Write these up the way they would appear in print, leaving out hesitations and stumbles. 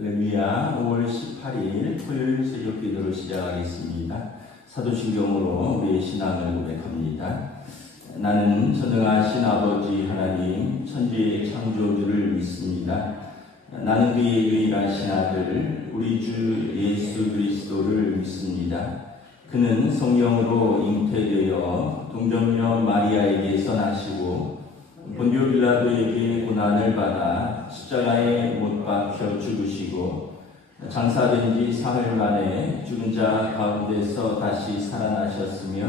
할렐루야. 5월 18일 토요일 새벽 기도를 시작하겠습니다. 사도신경으로 우리의 신앙을 고백합니다. 나는 전능하신 아버지 하나님 천지의 창조주를 믿습니다. 나는 그의 유일하신 아들 우리 주 예수 그리스도를 믿습니다. 그는 성령으로 잉태되어 동정녀 마리아에게서 나시고 본디오 빌라도에게 고난을 받아 십자가에 못 박혀 죽으시고 장사된 지 사흘 만에 죽은 자 가운데서 다시 살아나셨으며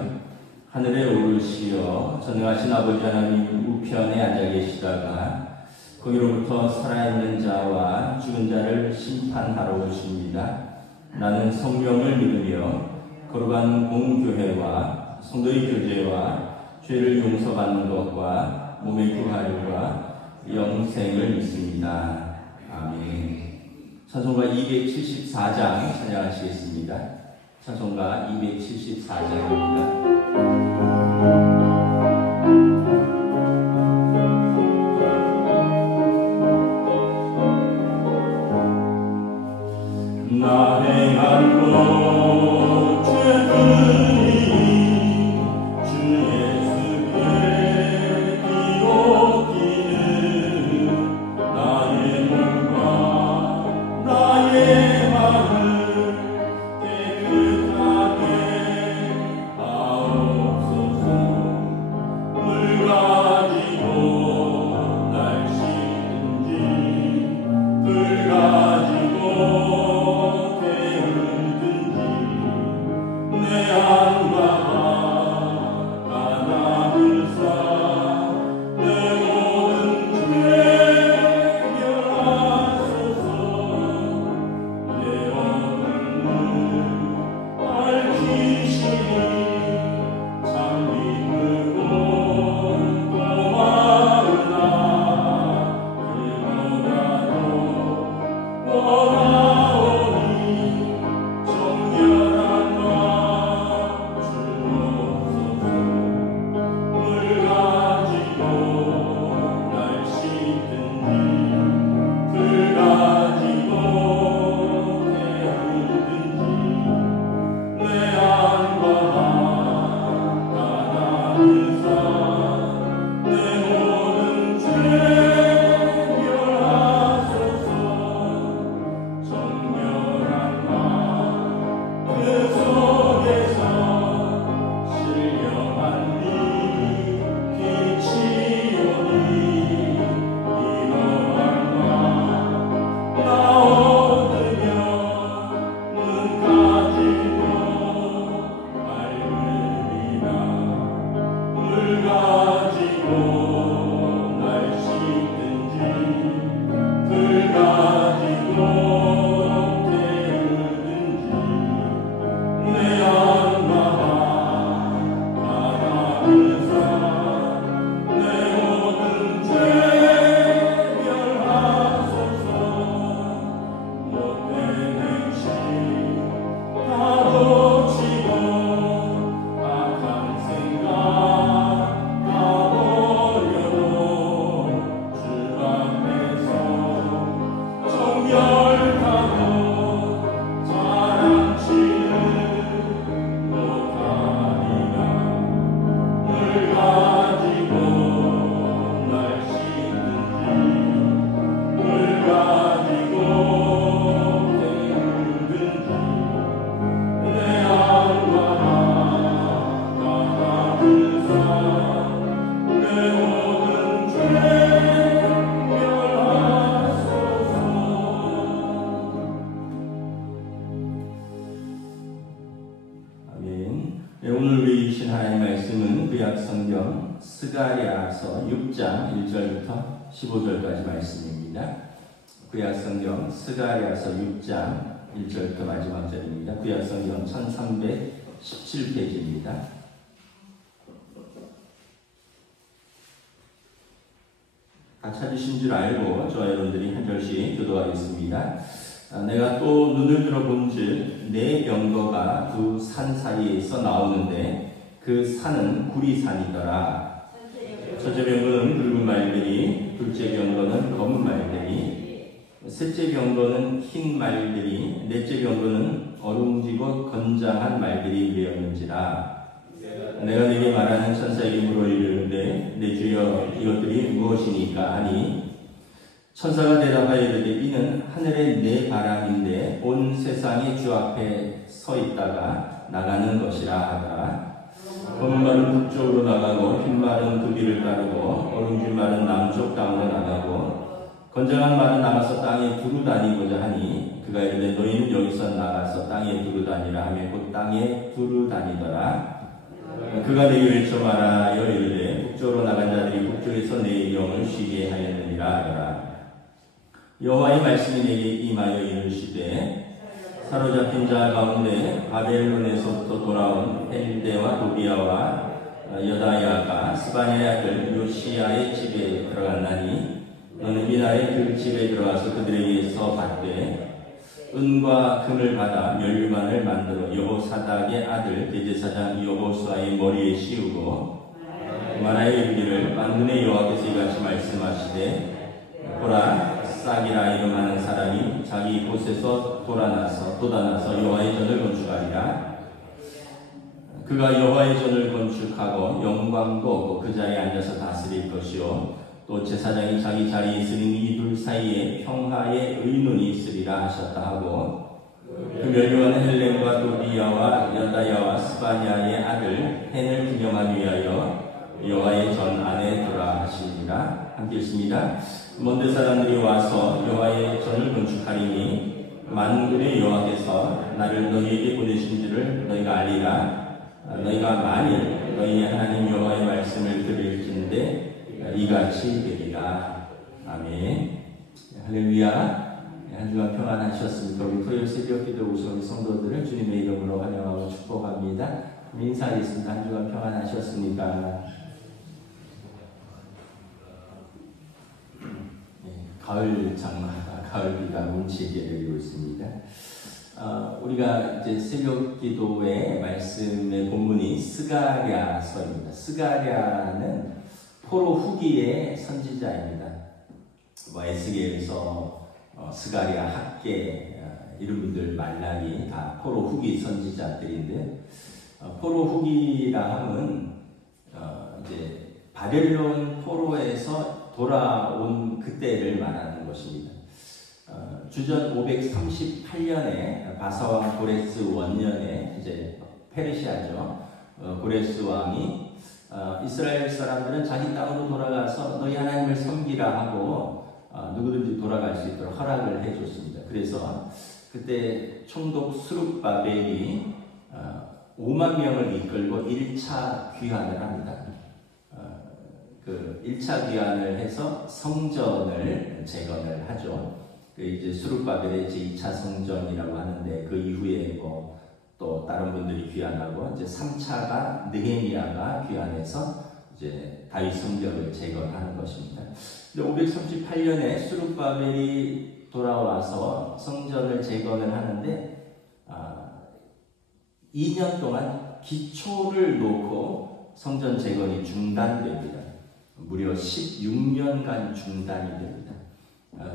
하늘에 오르시어 전능하신 아버지 하나님 우편에 앉아 계시다가 거기로부터 살아있는 자와 죽은 자를 심판하러 오십니다. 나는 성령을 믿으며 거룩한 공교회와 성도의 교제와 죄를 용서받는 것과 몸의 부활과 영생을 믿습니다. 아멘. 찬송가 274장 찬양하시겠습니다. 찬송가 274장입니다. 나 행한 것 죄들이 주 예수께 기록기는 나의 몸과 나의 마음을 깨끗하게 하옵소서. 물 가지고 날 씻든지 불 가지고 구약성경 스가랴서 6장 1절부터 15절까지 말씀입니다. 구약성경 스가랴서 6장 1절부터 마지막 절입니다. 구약성경 1317페이지입니다. 다 찾으신 줄 알고 저와 여러분들이 한 절씩 교도하겠습니다. 내가 또 눈을 들어본즉 네 병거가 두 산 사이에서 나오는데 그 산은 구리산이더라. 첫째 병거는 붉은 말들이, 둘째 병거는 검은 말들이, 셋째 병거는 흰 말들이, 넷째 병거는 어룽지고 건장한 말들이 되었는지라. 내가 네게 말하는 천사에게 물어 이르는데 내 주여 이것들이 무엇이니까 하니, 천사가 대답하여 이르되 이는 하늘의 네 바람인데 온 세상이 주 앞에 서 있다가 나가는 것이라 하더라. 검은 말은 북쪽으로 나가고 흰 말은 그 길을 따르고 어룽진 말은 남쪽 땅으로 나가고 건장한 말은 나가서 땅에 두루 다니고자 하니, 그가 이르되 너희는 여기서 나가서 땅에 두루 다니라 하며 곧 땅에 두루 다니더라. 그가 내게 외쳐 말하여 이르되 북쪽으로 나간 자들이 북쪽에서 내 영을 쉬게 하였느니라 하더라. 여호와의 말씀이 내게 임하여 이르시되 사로잡힌 자 가운데 바벨론에서부터 돌아온 헬대와 도비아와 여다야가 스바냐의 아들 요시야의 집에 들어갔나니, 너는 이날에 그 집에 들어가서 그들에게서 받되 은과 금을 받아 멸류관을 만들어 여호사닥의 아들 대제사장 여호수아의 머리에 씌우고 말하여 이르기를, 만군의 여호와께서 이같이 말씀하시되 보라, 싹이라 이름하는 사람이 자기 곳에서 돋아나서 여호와의 전을 건축하리라. 그가 여호와의 전을 건축하고 영광도 없고 그 자리에 앉아서 다스릴 것이요, 또 제사장이 자기 자리에 있으니 이 둘 사이에 평화의 의논이 있으리라 하셨다 하고, 그 멸류관은 헬렘과 도비야와 여다야와 스바냐의 아들 헨을 기념하기 위하여 여호와의 전 안에 두라 하시니라. 함께 읽습니다. 먼데 사람들이 와서 여호와의 전을 건축하리니 만군의 여호와께서 나를 너희에게 보내신 줄을 너희가 알리라. 너희가 만일 너희 하나님 여호와의 말씀을 들을진대 이같이 되리라. 아멘. 할렐루야. 한 주간 평안하셨습니까? 우리 토요일 새벽 기도 우선 성도들을 주님의 이름으로 환영하고 축복합니다. 인사하겠습니다. 한 주간 평안하셨습니까? 가을 장마가, 가을 비가 뭉치게 내리고 있습니다. 우리가 이제 새벽 기도의 말씀의 본문이 스가랴서입니다. 스가랴는 포로 후기의 선지자입니다. 에스겔서, 스가랴, 학계 이런 분들 말라기 다 포로 후기 선지자들인데, 포로 후기라 함은 이제 바벨론 포로에서 돌아온 그때를 말하는 것입니다. 주전 538년에 바사왕 고레스 원년에 이제 페르시아죠. 고레스 왕이 이스라엘 사람들은 자기 땅으로 돌아가서 너희 하나님을 섬기라 하고 누구든지 돌아갈 수 있도록 허락을 해줬습니다. 그래서 그때 총독 스룹바벨이 5만 명을 이끌고 1차 귀환을 합니다. 그 1차 귀환을 해서 성전을 재건을 하죠. 그 이제 스룹바벨의 제2차 성전이라고 하는데, 그 이후에 또 다른 분들이 귀환하고 이제 3차가 느헤미야가 귀환해서 이제 다윗 성전을 재건하는 것입니다. 근데 538년에 스룹바벨이 돌아와서 성전을 재건을 하는데 2년 동안 기초를 놓고 성전 재건이 중단됩니다. 무려 16년간 중단이 됩니다.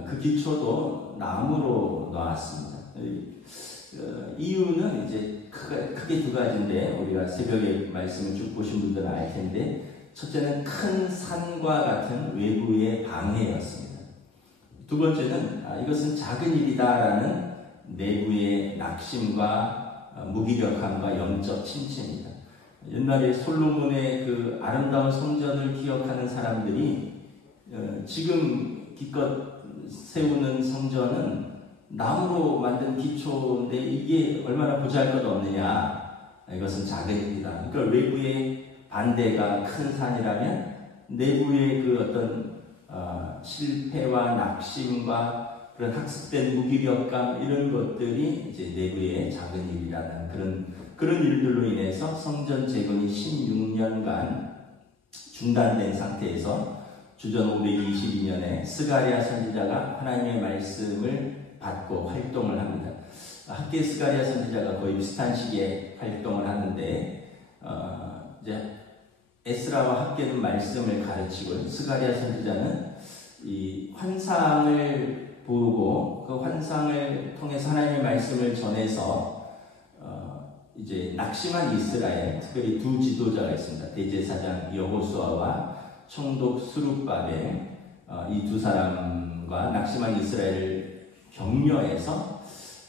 그 기초도 나무로 놨습니다. 이유는 이제 크게 두 가지인데, 우리가 새벽에 말씀을 쭉 보신 분들은 알 텐데, 첫째는 큰 산과 같은 외부의 방해였습니다. 두 번째는 이것은 작은 일이다라는 내부의 낙심과 무기력함과 영적 침체입니다. 옛날에 솔로몬의 그 아름다운 성전을 기억하는 사람들이 지금 기껏 세우는 성전은 나무로 만든 기초인데 이게 얼마나 보잘것없느냐, 이것은 작은 일이다. 그러니까 외부의 반대가 큰 산이라면 내부의 그 어떤 실패와 낙심과 그런 학습된 무기력감, 이런 것들이 이제 내부의 작은 일이라는 그런 일들로 인해서 성전 재건이 16년간 중단된 상태에서 주전 522년에 스가랴 선지자가 하나님의 말씀을 받고 활동을 합니다. 학계 스가랴 선지자가 거의 비슷한 시기에 활동을 하는데, 이제 에스라와 학계는 말씀을 가르치고, 스가랴 선지자는 이 환상을 보고 그 환상을 통해서 하나님의 말씀을 전해서 이제 낙심한 이스라엘, 특별히 두 지도자가 있습니다. 대제사장 여호수아와 총독 스룹바벨, 이 두 사람과 낙심한 이스라엘을 격려해서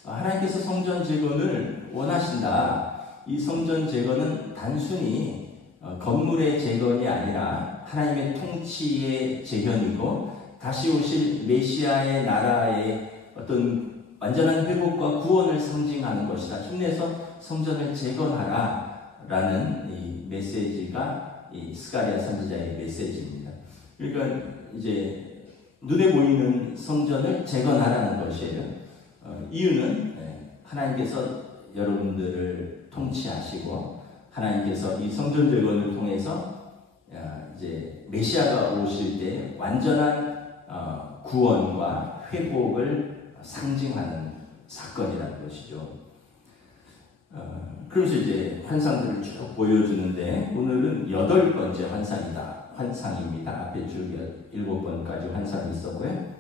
하나님께서 성전 재건을 원하신다. 이 성전 재건은 단순히 건물의 재건이 아니라 하나님의 통치의 재건이고 다시 오실 메시아의 나라의 어떤 완전한 회복과 구원을 상징하는 것이다. 힘내서 성전을 재건하라 라는 이 메시지가 이 스가랴 선지자의 메시지입니다. 그러니까 이제 눈에 보이는 성전을 재건하라는 것이에요. 이유는 하나님께서 여러분들을 통치하시고 하나님께서 이 성전 재건을 통해서 이제 메시아가 오실 때 완전한 구원과 회복을 상징하는 사건이라는 것이죠. 그래서 이제 환상들을 쭉 보여주는데 오늘은 8번째 환상입니다. 앞에 쭉 7번까지 환상이 있었고요.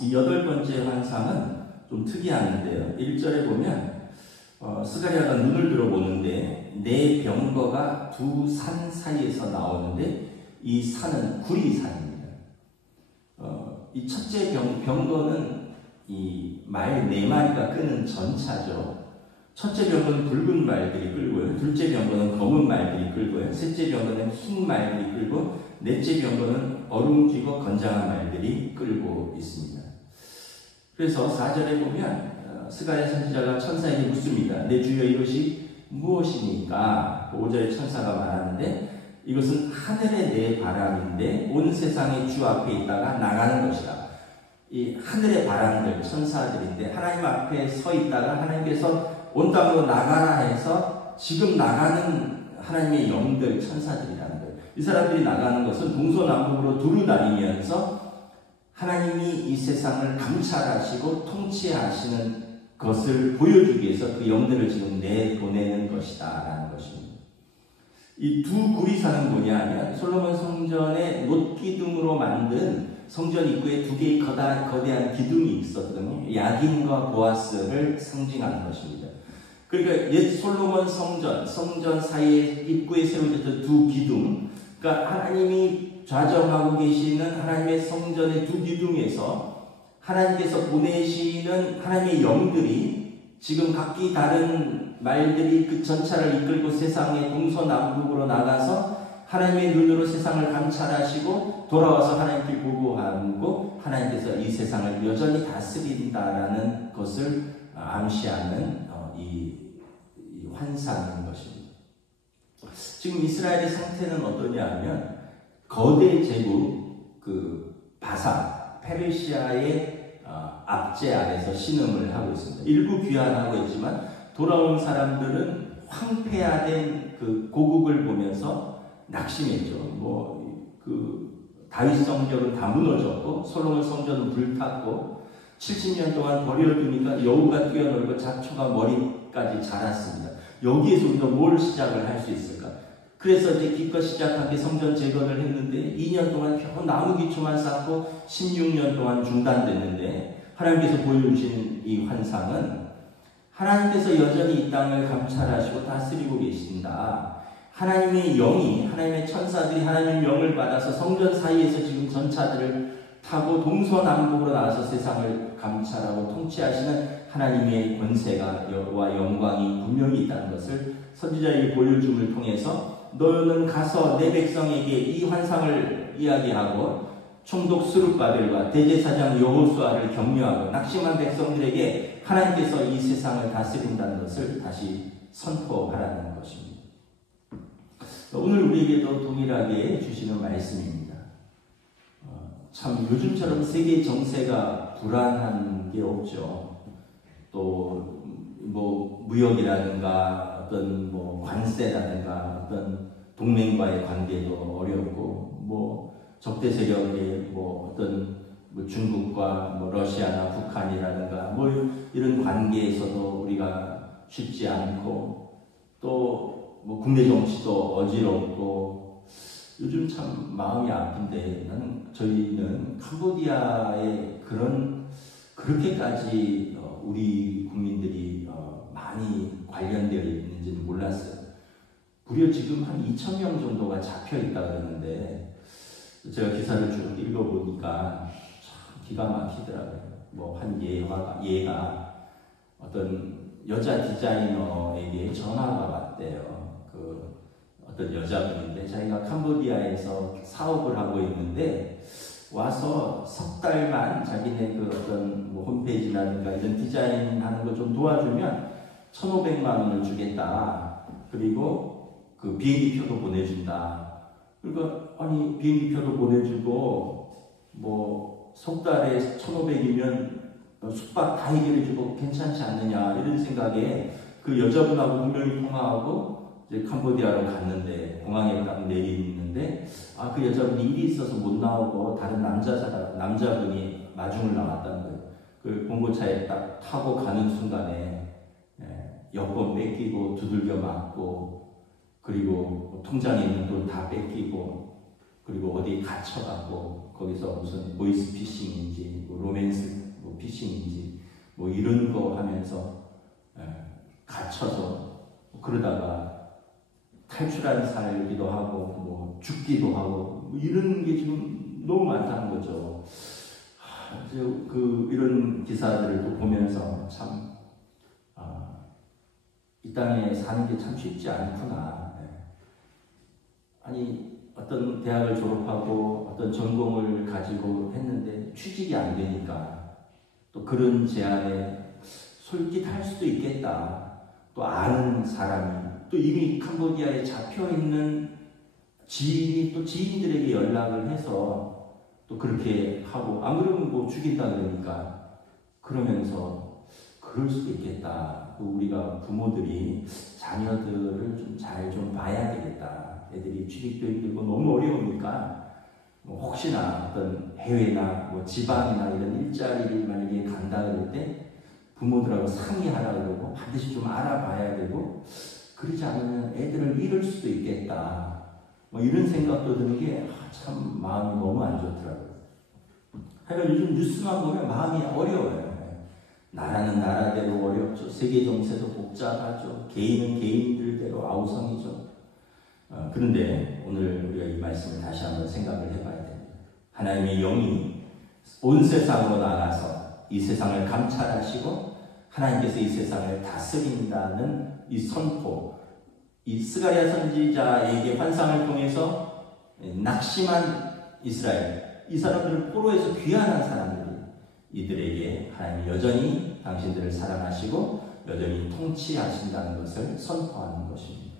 이 8번째 환상은 좀 특이한데요. 1절에 보면 스가랴가 눈을 들어보는데 네 병거가 두 산 사이에서 나오는데 이 산은 구리산입니다. 이 첫째 병거는 이 말 4마리가 끄는 전차죠. 첫째 병거는 붉은 말들이 끌고요. 둘째 병거는 검은 말들이 끌고요. 셋째 병거는 흰 말들이 끌고 넷째 병거는 어룽지고 건장한 말들이 끌고 있습니다. 그래서 4절에 보면 스가랴 선지자가 천사에게 묻습니다. 내 주여 이것이 무엇이니까? 5절에 천사가 말하는데 이것은 하늘의 내 바람인데 온 세상의 주 앞에 있다가 나가는 것이다. 이 하늘의 바람들 천사들인데 하나님 앞에 서 있다가 하나님께서 온 땅으로 나가라 해서 지금 나가는 하나님의 영들 천사들이라는 거예요. 이 사람들이 나가는 것은 동서남북으로 두루 다니면서 하나님이 이 세상을 감찰하시고 통치하시는 것을 보여주기 위해서 그 영들을 지금 내보내는 것이다 라는 것입니다. 이 두 구리산은 뭐냐 하면 솔로몬 성전의 놋기둥으로 만든 성전 입구에 2개의 거대한 기둥이 있었거든요. 야긴과 보아스를 상징하는 것입니다. 그러니까 옛 솔로몬 성전 사이에 입구에 세워졌던 두 기둥, 그러니까 하나님이 좌정하고 계시는 하나님의 성전의 두 기둥에서 하나님께서 보내시는 하나님의 영들이 지금 각기 다른 말들이 그 전차를 이끌고 세상의 동서남북으로 나가서 하나님의 눈으로 세상을 감찰하시고 돌아와서 하나님께 보고하고 하나님께서 이 세상을 여전히 다스린다라는 것을 암시하는 이 환상인 것입니다. 지금 이스라엘의 상태는 어떠냐 하면 거대 제국 바사 페르시아의 압제 아래서 신음을 하고 있습니다. 일부 귀환하고 있지만 돌아온 사람들은 황폐화된 그 고국을 보면서 낙심했죠. 다윗 성전은 다 무너졌고 솔로몬 성전은 불탔고 70년 동안 버려두니까 여우가 뛰어놀고 잡초가 머리까지 자랐습니다. 여기에서 우리가 뭘 시작을 할 수 있을까? 그래서 이제 기껏 시작하게 성전 재건을 했는데 2년 동안 겨우 나무 기초만 쌓고 16년 동안 중단됐는데 하나님께서 보여주신 이 환상은 하나님께서 여전히 이 땅을 감찰하시고 다스리고 계신다. 하나님의 영이, 하나님의 천사들이 하나님의 영을 받아서 성전 사이에서 지금 전차들을 타고 동서남북으로 나와서 세상을 감찰하고 통치하시는 하나님의 권세가 와 영광이 분명히 있다는 것을 선지자에게 보여줌을 통해서 너는 가서 내 백성에게 이 환상을 이야기하고 총독 스룹바벨과 대제사장 여호수아를 격려하고 낙심한 백성들에게 하나님께서 이 세상을 다스린다는 것을 다시 선포하라는 것입니다. 오늘 우리에게도 동일하게 주시는 말씀입니다. 참 요즘처럼 세계 정세가 불안한 게 없죠. 또 무역이라든가 어떤 관세라든가 어떤 동맹과의 관계도 어렵고 적대 세력의 어떤 중국과 러시아나 북한이라든가 이런 관계에서도 우리가 쉽지 않고 또 국내 정치도 어지럽고 요즘 참 마음이 아픈데 저희는 캄보디아의 그런 그렇게까지 우리 국민들이 많이 관련되어 있는지는 몰랐어요. 무려 지금 한 2,000명 정도가 잡혀 있다 그러는데 제가 기사를 쭉 읽어보니까 참 기가 막히더라고요. 뭐 한 얘가 어떤 여자 디자이너에게 전화가 왔대요. 그 어떤 여자분인데 자기가 캄보디아에서 사업을 하고 있는데 와서 석 달만 자기네 그 어떤 뭐 홈페이지라든가 이런 디자인하는 거 좀 도와주면 1,500만 원을 주겠다. 그리고 그 비행기표도 보내준다. 그러니까 아니 비행기표도 보내주고 뭐 석 달에 1,500이면 숙박 다 해결해주고 괜찮지 않느냐 이런 생각에 그 여자분하고 분명히 통화하고 이제 캄보디아로 갔는데 공항에 딱 내리는데 그 여자분이 일이 있어서 못 나오고 다른 남자분이 마중을 나왔다는 거예요. 그 봉고차에 딱 타고 가는 순간에 여권 뺏기고 두들겨 맞고 그리고 통장에 있는 돈 다 뺏기고 그리고 어디 갇혀가고 거기서 무슨 보이스피싱인지 뭐 로맨스 뭐 피싱인지 뭐 이런 거 하면서 갇혀서 그러다가 탈출한 살기도 하고 뭐 죽기도 하고 뭐 이런 게 지금 너무 많다는 거죠. 이런 기사들을 또 보면서 참 이 땅에 사는 게 참 쉽지 않구나. 아니 어떤 대학을 졸업하고 어떤 전공을 가지고 했는데 취직이 안 되니까 또 그런 제안에 솔깃할 수도 있겠다. 또 아는 사람이 또 이미 캄보디아에 잡혀 있는 지인이 또 지인들에게 연락을 해서 또 그렇게 하고 안 그러면 뭐 죽인다 그러니까 그러면서 그럴 수도 있겠다. 또 우리가 부모들이 자녀들을 좀 잘 좀 봐야 되겠다. 애들이 취직도 힘들고 너무 어려우니까 뭐 혹시나 어떤 해외나 뭐 지방이나 이런 일자리를 만약에 간다 그럴 때 부모들하고 상의하라 그러고 반드시 좀 알아봐야 되고 그러지 않으면 애들을 잃을 수도 있겠다. 뭐 이런 생각도 드는 게 참 마음이 너무 안 좋더라고요. 하여간 요즘 뉴스만 보면 마음이 어려워요. 나라는 나라대로 어렵죠. 세계 정세도 복잡하죠. 개인은 개인들대로 아우성이죠. 그런데 오늘 우리가 이 말씀을 다시 한번 생각을 해봐야 됩니다. 하나님의 영이 온 세상으로 나가서 이 세상을 감찰하시고 하나님께서 이 세상을 다스린다는 이 선포, 이 스가랴 선지자에게 환상을 통해서 낙심한 이스라엘, 이 사람들을 포로에서 귀환한 사람들이 이들에게 하나님이 여전히 당신들을 사랑하시고 여전히 통치하신다는 것을 선포하는 것입니다.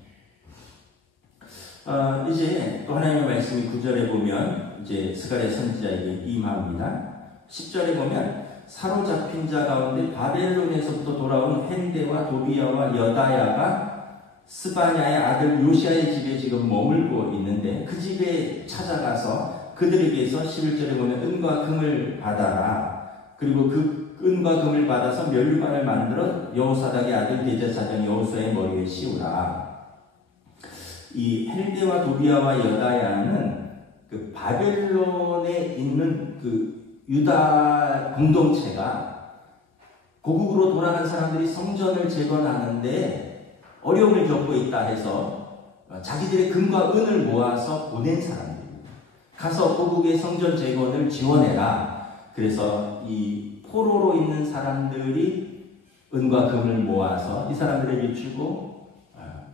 이제 또 하나님의 말씀이 9절에 보면 이제 스가랴 선지자에게 임합니다. 10절에 보면 사로잡힌 자 가운데 바벨론에서부터 돌아온 헨데와 도비야와 여다야가 스바냐의 아들 요시아의 집에 지금 머물고 있는데 그 집에 찾아가서 그들에게서 11절에 보면 은과 금을 받아라. 그리고 그 은과 금을 받아서 면류관을 만들어 여호사닥의 아들 대제사장 여호수아의 머리에 씌우라. 이 헬데와 도비야와 여다야는 그 바벨론에 있는 그 유다 공동체가 고국으로 돌아간 사람들이 성전을 재건하는데 어려움을 겪고 있다 해서 자기들의 금과 은을 모아서 보낸 사람들입니다. 가서 고국의 성전 재건을 지원해라. 그래서 이 포로로 있는 사람들이 은과 금을 모아서 이 사람들에게 주고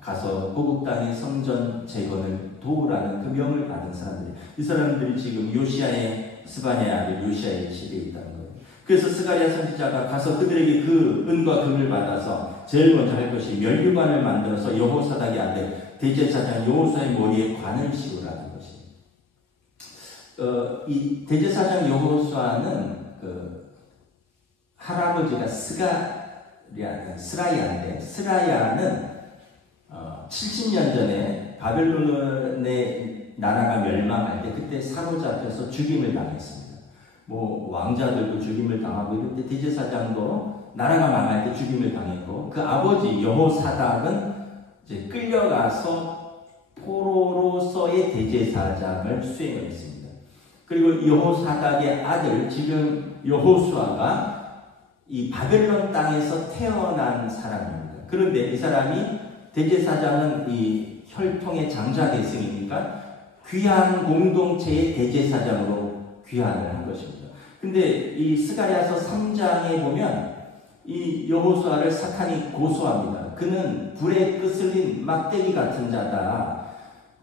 가서 고국 땅의 성전 재건을 도우라는 그 명을 받은 사람들이 이 사람들이 지금 요시아의 스바냐의 아들 요시아의 집에 있다는 거예요. 그래서 스가랴 선지자가 가서 그들에게 그 은과 금을 받아서 제일 먼저 할 것이 면류관을 만들어서 여호사닥의 아들 대제사장 여호수아의 머리에 관을 씌우라는 것입니다. 이 대제사장 여호수아는 그 할아버지가 스라야인데 스라야는 70년 전에 바벨론의 나라가 멸망할 때 그때 사로잡혀서 죽임을 당했습니다. 뭐 왕자들도 죽임을 당하고 이런데 대제사장도 나라가 망할 때 죽임을 당했고 그 아버지 여호사닥은 이제 끌려가서 포로로서의 대제사장을 수행을 했습니다. 그리고 여호사닥의 아들 지금 여호수아가 이 바벨론 땅에서 태어난 사람입니다. 그런데 이 사람이 대제사장은 이 혈통의 장자대승이니까 귀한 공동체의 대제사장으로 귀환을 한 것입니다. 근데 이 스가랴서 3장에 보면 이 여호수아를 사탄이 고소합니다. 그는 불에 끄슬린 막대기 같은 자다.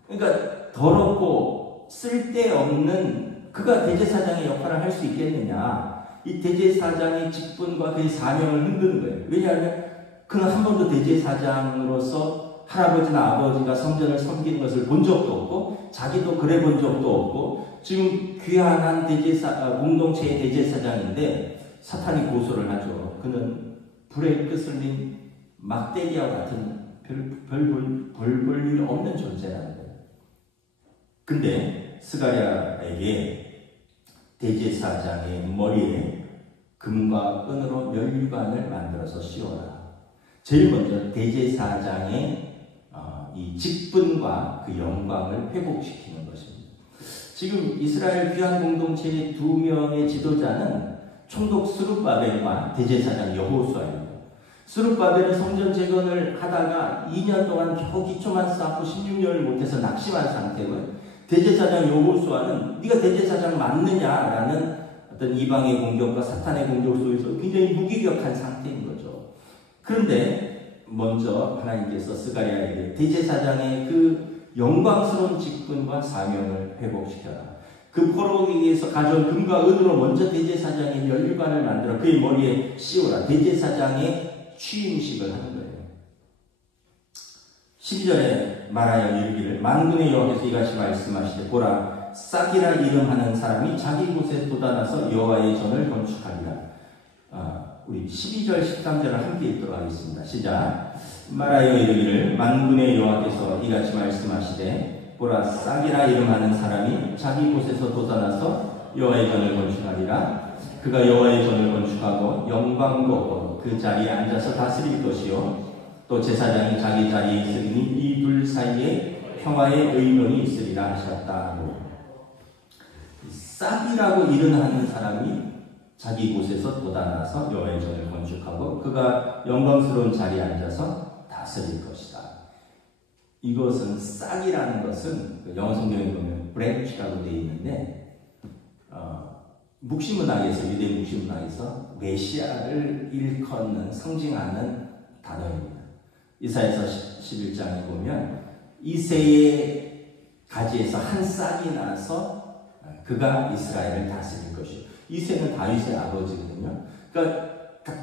그러니까 더럽고 쓸데없는 그가 대제사장의 역할을 할 수 있겠느냐. 이 대제사장의 직분과 그의 사명을 흔드는 거예요. 왜냐하면 그는 한 번도 대제사장으로서 할아버지나 아버지가 성전을 섬기는 것을 본 적도 없고 자기도 그래 본 적도 없고 지금 귀환한 공동체의 대제사장인데 사탄이 고소를 하죠. 그는 불에 끄슬린 막대기와 같은 별 볼 일 없는 존재라는 거예요. 근데 스가랴에게 대제사장의 머리에 금과 은으로 면류관을 만들어서 씌워라. 제일 먼저 대제사장의 이 직분과 그 영광을 회복시키는 것입니다. 지금 이스라엘 귀한 공동체의 두 명의 지도자는 총독 스룹바벨과 대제사장 여호수아입니다. 스룹바벨은 성전 재건을 하다가 2년 동안 겨우 기초만 쌓고 16년을 못해서 낙심한 상태고요. 대제사장 여호수아는 네가 대제사장 맞느냐라는 어떤 이방의 공격과 사탄의 공격 속에서 굉장히 무기력한 상태인 거죠. 그런데 먼저 하나님께서 스가랴에게 대제사장의 그 영광스러운 직분과 사명을 회복시켜라. 그 포로기에서 가져온 금과 은으로 먼저 대제사장의 면류관을 만들어 그의 머리에 씌우라. 대제사장의 취임식을 하는 거예요. 12절에 말하여 이르기를 만군의 여호와께서 이같이 말씀하시되 보라 싹이라 이름하는 사람이 자기 곳에 돋아나서 여호와의 전을 건축하리라. 우리 12절 13절을 함께 읽도록 하겠습니다. 시작. 말하여 이르기를 만군의 여호와께서 이같이 말씀하시되 보라 싹이라 이름하는 사람이 자기 곳에서 돋아나서 여호와의 전을 건축하리라. 그가 여호와의 전을 건축하고 영광과 그 자리에 앉아서 다스릴 것이요 또 제사장이 자기 자리에 있으니 이 둘 사이에 평화의 의논이 있으리라 하셨다. 싹이라고 이름하는 사람이 자기 곳에서 돋아나서 여호와의 전을 건축하고 그가 영광스러운 자리에 앉아서 다스릴 것이다. 이것은 싹이라는 것은 영어 성경에 보면 branch라고 되어 있는데 묵시문학에서 유대 묵시문학에서 메시아를 일컫는 상징하는 단어입니다. 이사야서 11장에 보면 이새의 가지에서 한 싹이 나서 그가 이스라엘을 다스릴 것이요. 이새는 다윗의 아버지거든요. 그러니까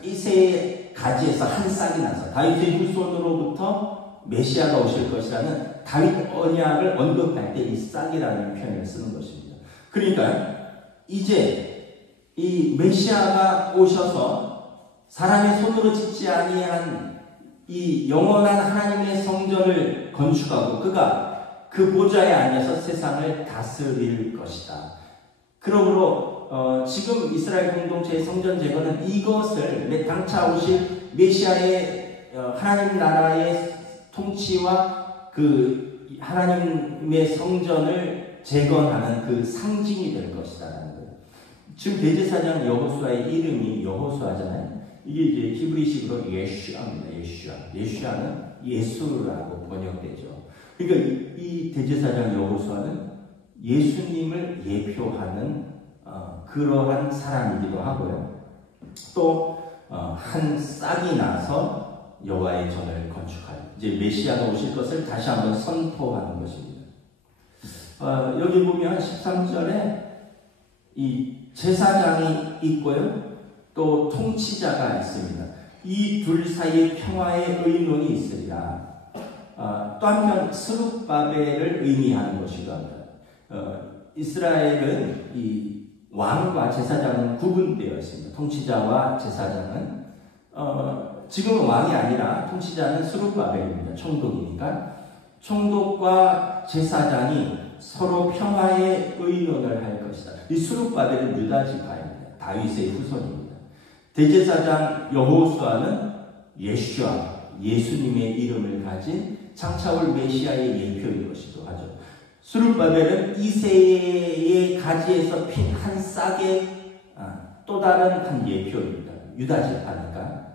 이새의 가지에서 한 싹이 나서 다윗의 후손으로부터 메시아가 오실 것이라는 다윗 언약을 언급할 때 이 싹이라는 표현을 쓰는 것입니다. 그러니까 이제 이 메시아가 오셔서 사람의 손으로 짓지 아니한 이 영원한 하나님의 성전을 건축하고 그가 그 보좌에 앉아서 세상을 다스릴 것이다. 그러므로 지금 이스라엘 공동체의 성전 재건은 이것을 당차 오실 메시아의 하나님 나라의 통치와 그 하나님의 성전을 재건하는 그 상징이 될 것이다라는 거예요. 지금 대제사장 여호수아의 이름이 여호수아잖아요. 이게 이제 히브리식으로 예슈아입니다. 예슈아는 예수라고 번역되죠. 그러니까 이 대제사장 여호수아는 예수님을 예표하는 그러한 사람이기도 하고요. 또 한 싹이 나서 여호와의 전을 건축할 이제 메시아가 오실 것을 다시 한번 선포하는 것입니다. 여기 보면 13절에 이 제사장이 있고요. 또 통치자가 있습니다. 이 둘 사이에 평화의 의논이 있으리라. 또 한편 스룹바벨을 의미하는 것이기도 합니다. 이스라엘은 이 왕과 제사장은 구분되어 있습니다. 통치자와 제사장은 지금은 왕이 아니라 통치자는 스룹바벨입니다. 총독이니까 총독과 제사장이 서로 평화의 의논을 할 것이다. 이 스룹바벨은 유다 지파입니다. 다윗의 후손입니다. 대제사장 여호수아는 예슈아, 예수님의 이름을 가진 장차올 메시아의 예표인 것이기도 하죠. 스룹바벨은 이새의 가지에서 핀 한 싹의 또 다른 한 예표입니다. 유다 지파니까.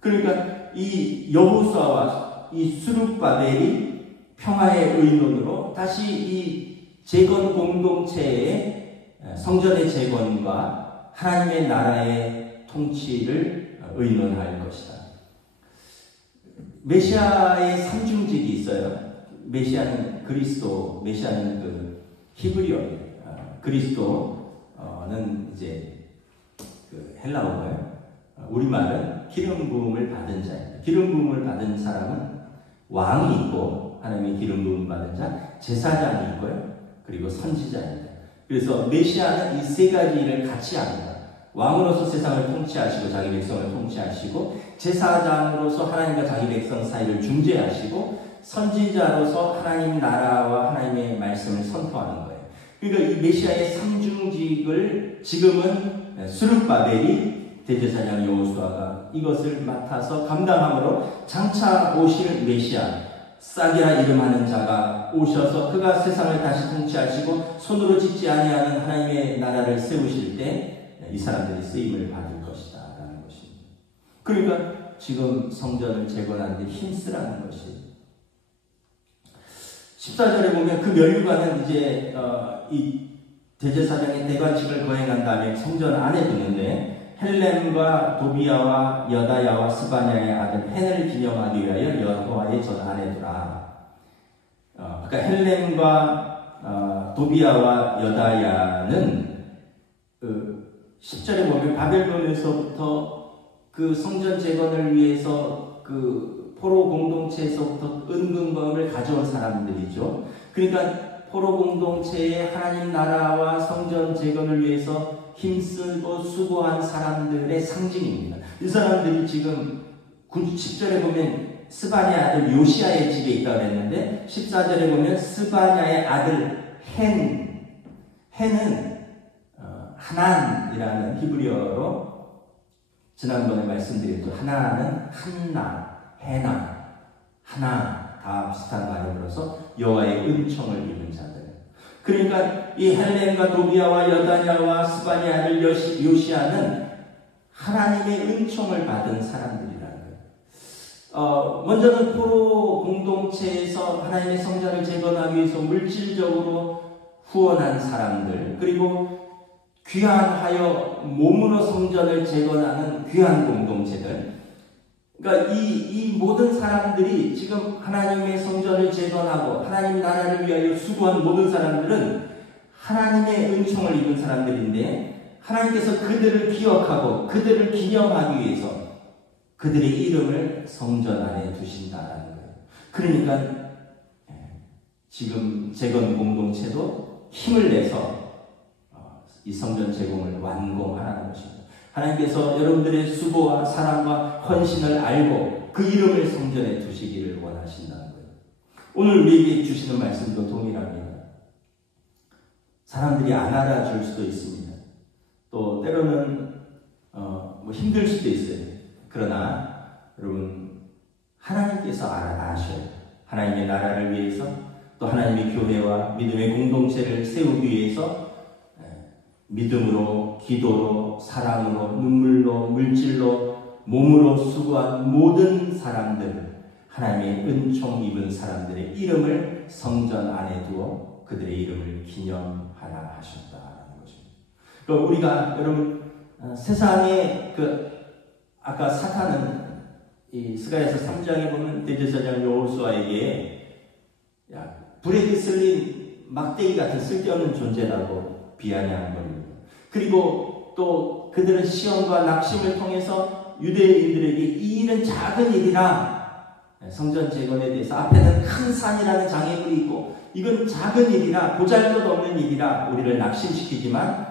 그러니까 이 여호수아와 이 스룹바벨이 평화의 의논으로 다시 이 재건 공동체의 성전의 재건과 하나님의 나라의 통치를 의논할 것이다. 메시아의 삼중직이 있어요. 메시아는 그리스도, 메시아는 그 히브리어예요. 그리스도는 이제 그 헬라어고요. 우리말은 기름 부음을 받은 자입니다. 기름 부음을 받은 사람은 왕이 있고 하나님의 기름 부음 받은 자, 제사장이 있고요. 그리고 선지자입니다. 그래서 메시아는 이 세 가지를 같이 합니다. 왕으로서 세상을 통치하시고 자기 백성을 통치하시고, 제사장으로서 하나님과 자기 백성 사이를 중재하시고, 선지자로서 하나님 나라와 하나님의 말씀을 선포하는 거예요. 그러니까 이 메시아의 삼중직을 지금은 스룹바벨이 대제사장 여호수아가 이것을 맡아서 감당함으로 장차 오실 메시아 싹이라 이름하는 자가 오셔서 그가 세상을 다시 통치하시고 손으로 짓지 아니하는 하나님의 나라를 세우실 때 이 사람들이 쓰임을 받을 것이다 라는 것입니다. 그러니까 지금 성전을 재건하는데 힘쓰라는 것이 14절에 보면 그 면류관은 이제 이 대제사장의 대관식을 거행한 다음에 성전 안에 두는데 헬렘과 도비아와 여다야와 스바냐의 아들 헨을 기념하기 위하여 여호와의 전 안에 두라. 그러니까 헬렘과 도비아와 여다야는 10절에 보면 바벨론에서부터 그 성전 재건을 위해서 그 포로 공동체에서부터 은근검을 가져온 사람들이죠. 그러니까 포로 공동체의 하나님 나라와 성전 재건을 위해서 힘쓰고 수고한 사람들의 상징입니다. 이 사람들이 지금 10절에 보면 스바냐의 아들 요시아의 집에 있다고 했는데 14절에 보면 스바냐의 아들 헨은 하난이라는 히브리어로 지난번에 말씀드렸죠. 하나는 한나, 해나, 하나 다 비슷한 말이어서 여호와의 은총을 입은 자들. 그러니까 이 헬렘과 도비아와 여다냐와 스바냐의 아들 요시아는 하나님의 은총을 받은 사람들이라는 거예요. 먼저는 포로 공동체에서 하나님의 성전을 재건하기 위해서 물질적으로 후원한 사람들, 그리고 귀환하여 몸으로 성전을 재건하는 귀한 공동체들. 그러니까 이 모든 사람들이 지금 하나님의 성전을 재건하고 하나님 나라를 위하여 수고한 모든 사람들은 하나님의 은총을 입은 사람들인데 하나님께서 그들을 기억하고 그들을 기념하기 위해서 그들의 이름을 성전 안에 두신다라는 거예요. 그러니까 지금 재건 공동체도 힘을 내서 이 성전 재건을 완공하라는 것입니다. 하나님께서 여러분들의 수고와 사랑과 헌신을 알고 그 이름을 성전에 두시기를 원하신다는 거예요. 오늘 우리에게 주시는 말씀도 동일합니다. 사람들이 안 알아줄 수도 있습니다. 또 때로는 힘들 수도 있어요. 그러나 여러분 하나님께서 아셔요. 하나님의 나라를 위해서 또 하나님의 교회와 믿음의 공동체를 세우기 위해서 믿음으로, 기도로, 사랑으로, 눈물로, 물질로, 몸으로 수고한 모든 사람들, 하나님의 은총 입은 사람들의 이름을 성전 안에 두어 그들의 이름을 기념하라 하셨다는 것입니다. 그러니까 우리가 여러분 세상에 아까 사탄은 이 스가랴서 3장에 보면 대제사장 여호수아에게 불에 휘슬린 막대기 같은 쓸데없는 존재라고 비아냥한 겁니다. 그리고 또 그들은 시험과 낙심을 통해서 유대인들에게 이 일은 작은 일이라, 성전 재건에 대해서 앞에는 큰 산이라는 장애물이 있고 이건 작은 일이라, 보잘것없는 일이라 우리를 낙심시키지만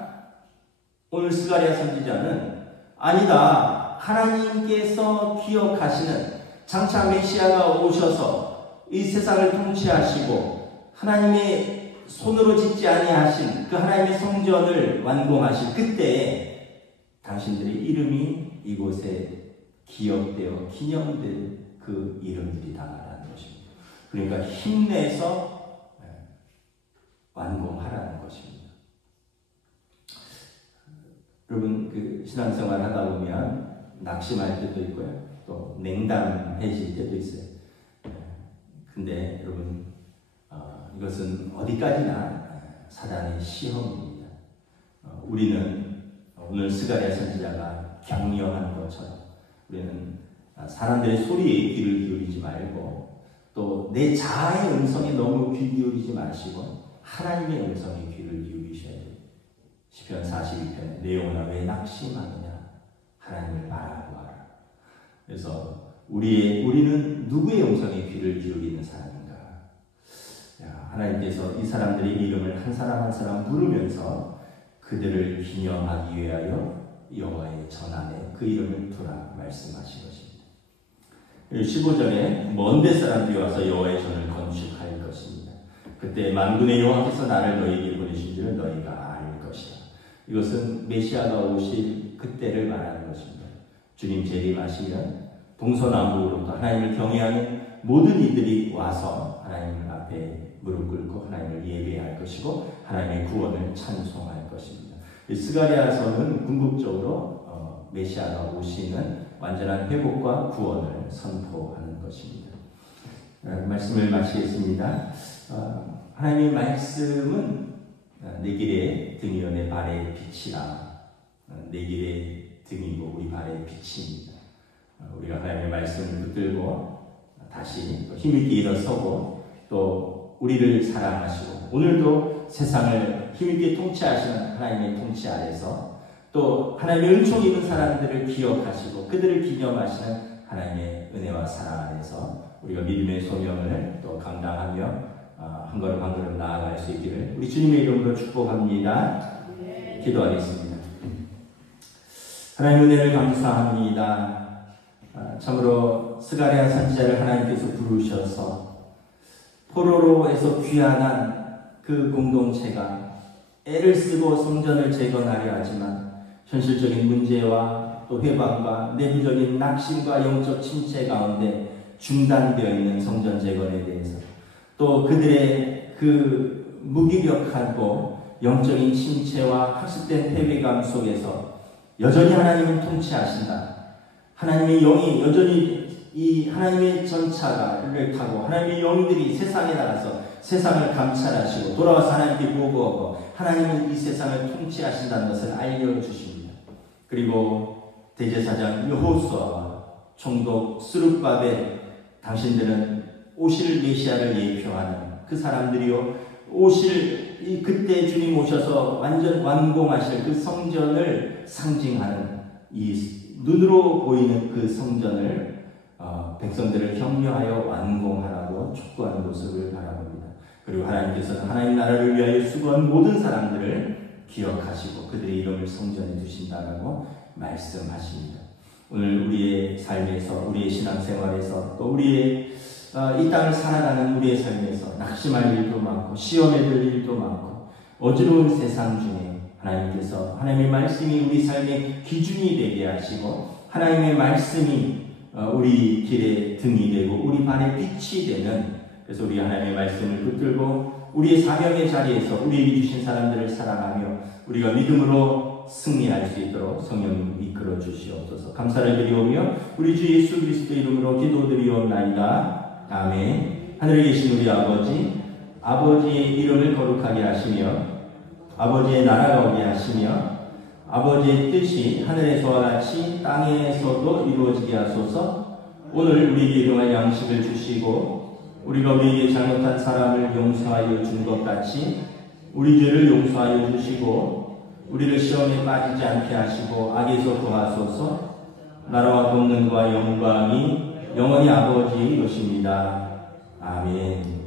오늘 스가랴 선지자는 아니다, 하나님께서 기억하시는 장차 메시아가 오셔서 이 세상을 통치하시고 하나님의 손으로 짓지 아니하신 그 하나님의 성전을 완공하실 그때에 당신들의 이름이 이곳에 기억되어 기념될 그 이름들이다라는 것입니다. 그러니까 힘내서 완공하라는 것입니다. 여러분 그 신앙생활 하다 보면 낙심할 때도 있고요. 또 냉담해질 때도 있어요. 근데 여러분 이것은 어디까지나 사단의 시험입니다. 우리는 오늘 스가랴 선지자가 격려한 것처럼 우리는 사람들의 소리에 귀를 기울이지 말고 또 내 자아의 음성에 너무 귀 기울이지 마시고 하나님의 음성에 귀를 기울이셔야 돼요. 시편 42편 내 영혼아 왜 낙심하느냐 하나님을 바라보아라. 그래서 우리는 누구의 음성에 귀를 기울이는 사람인가? 하나님께서 이 사람들의 이름을 한 사람 한 사람 부르면서 그들을 기념하기 위하여 여호와의 전 안에 그 이름을 두라 말씀하신 것입니다. 15절에 먼데 사람들이 와서 여호와의 전을 건축할 것입니다. 그때 만군의 여호와께서 나를 너희에게 보내신 줄을 너희가 알 것이다. 이것은 메시아가 오실 그때를 말하는 것입니다. 주님 재림하시면 동서남북으로부터 하나님을 경외하는 모든 이들이 와서 하나님 앞에 무릎 꿇고 하나님을 예배할 것이고 하나님의 구원을 찬송할 것입니다. 스가랴서는 궁극적으로 메시아가 오시는 완전한 회복과 구원을 선포하는 것입니다. 말씀을 마치겠습니다. 하나님의 말씀은 내 길의 등이요 내 발의 빛이라. 내 길의 등이고 우리 발의 빛입니다. 우리가 하나님의 말씀을 붙들고 다시 또 힘있게 일어서고 또 우리를 사랑하시고 오늘도 세상을 힘있게 통치하시는 하나님의 통치 아래서 또 하나님의 은총 입은 사람들을 기억하시고 그들을 기념하시는 하나님의 은혜와 사랑 안에서 우리가 믿음의 소명을 또 감당하며 한 걸음 한 걸음 나아갈 수 있기를 우리 주님의 이름으로 축복합니다. 기도하겠습니다. 하나님 은혜를 감사합니다. 참으로 스가랴 선지자를 하나님께서 부르셔서 포로로에서 귀환한 그 공동체가 애를 쓰고 성전을 재건하려 하지만 현실적인 문제와 또 회방과 내부적인 낙심과 영적 침체 가운데 중단되어 있는 성전 재건에 대해서 또 그들의 그 무기력하고 영적인 침체와 학습된 패배감 속에서 여전히 하나님은 통치하신다. 하나님의 영이 여전히 이 하나님의 전차를 타고 하나님의 영들이 세상에 나가서 세상을 감찰하시고 돌아와서 하나님께 보고하고 하나님은 이 세상을 통치하신다는 것을 알려주십니다. 그리고 대제사장 여호수아와 총독 스룹바벨 당신들은 오실 메시아를 예표하는 그 사람들이요 오실 그때 주님 오셔서 완전 완공하실 그 성전을 상징하는 이 눈으로 보이는 그 성전을 백성들을 격려하여 완공하라고 촉구하는 모습을 바라봅니다. 그리고 하나님께서는 하나님 나라를 위하여 수고한 모든 사람들을 기억하시고 그들의 이름을 성전에 두신다라고 말씀하십니다. 오늘 우리의 삶에서 우리의 신앙생활에서 또 우리의 이 땅을 살아가는 우리의 삶에서 낙심할 일도 많고 시험에 들 일도 많고 어지러운 세상 중에 하나님께서 하나님의 말씀이 우리 삶의 기준이 되게 하시고 하나님의 말씀이 우리 길의 등이 되고 우리 발의 빛이 되는 그래서 우리 하나님의 말씀을 붙들고 우리의 사명의 자리에서 우리에게 주신 사람들을 사랑하며 우리가 믿음으로 승리할 수 있도록 성령님 이끌어 주시옵소서. 감사를 드리오며 우리 주 예수 그리스도 이름으로 기도드리옵나이다. 아멘. 하늘에 계신 우리 아버지, 아버지의 이름을 거룩하게 하시며 아버지의 나라가 오게 하시며 아버지의 뜻이 하늘에서와 같이 땅에서도 이루어지게 하소서. 오늘 우리에게 일용할 양식을 주시고 우리가 우리에게 잘못한 사람을 용서하여 준 것 같이 우리 죄를 용서하여 주시고 우리를 시험에 빠지지 않게 하시고 악에서 구하소서. 나라와 권능과 영광이 영원히 아버지의 것입니다. 아멘.